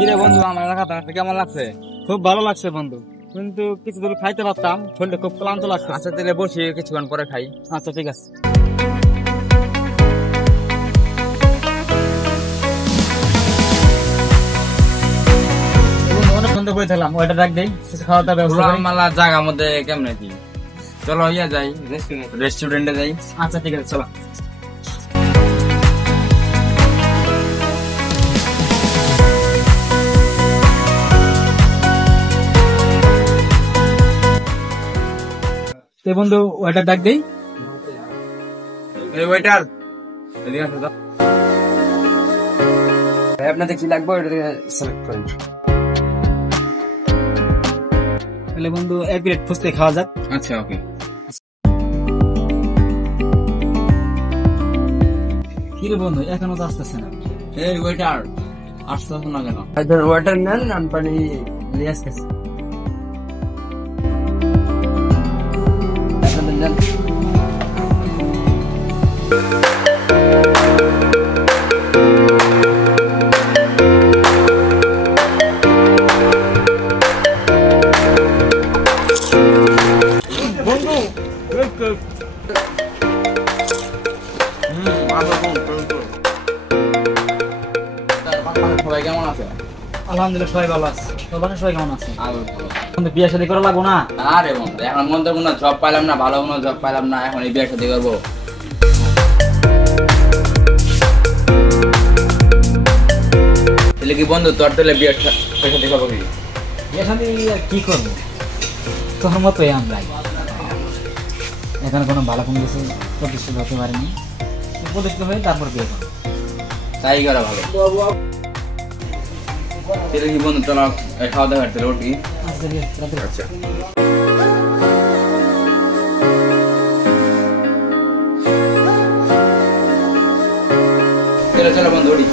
কিরে বন্ধু, আমার এলাকাটা কেমন লাগছে? খুব ভালো লাগছে বন্ধু, কিন্তু কিছু দূর খাইতে পারতাম, শরীরটা খুব ক্লান্ত লাগছে। আচ্ছা তাহলে বসি, কিছুক্ষণ পরে খাই। আচ্ছা ঠিক আছে। অনেকক্ষণ তো করে থাকলাম, ওইটা রাখ দেই, কিছু খাওয়া দাওয়া ব্যবস্থা করি। মালা জায়গার মধ্যে কেমনে কি? চলো ইয়া যাই, রেস্টুরেন্টে যাই। আচ্ছা ঠিক আছে, চলো। বন্ধু ওইটা ডাক দেই। এই ওয়েটার, এদিকে আসো তো। ভাই আপনাদের কি লাগবে ওটা সিলেক্ট করেন। তাহলে বন্ধু এক প্লেট ফুচকা খাওয়া যাক। আচ্ছা ওকে। কি রে বন্ধু, এখনো তো আসতেছে না। এই ওয়েটার আসতে না কেন? ওয়েটার নেন, আমি পানি নিয়ে আসতেছি। আপনাদের নেন। বন্ধু সবাই কেমন আছে? আলহামদুলিল্লাহ সবাই ভালো আছে। তোর বাসায় সবাই কেমন আছে? ভালো। বন্ধু বিয়ে শাদী করা লাগবো না? আরে বন্ধু, এখন মন তো কোনো জব পাইলাম না, ভালো কোনো জব পাইলাম না, এখন এই বিয়ে শাদী করবো। তাহলে কি বন্ধু তোর তাহলে বিয়ে শাদী করবো কি? বিয়ে শাদী আর কি করবো, তোর মতোই আমরা এখন কোনো ভালো কোনো কিছু প্রতিষ্ঠিত হতে পারিনি। প্রতিষ্ঠিত হয়ে তারপর বিয়ে করবো। তাই করা ভালো। তাহলে কি বন্ধু চলো খাওয়া দাওয়া করতে উঠি। আচ্ছা ঠিক আছে, রাতে আচ্ছা চলো চলো বন্ধু উঠি।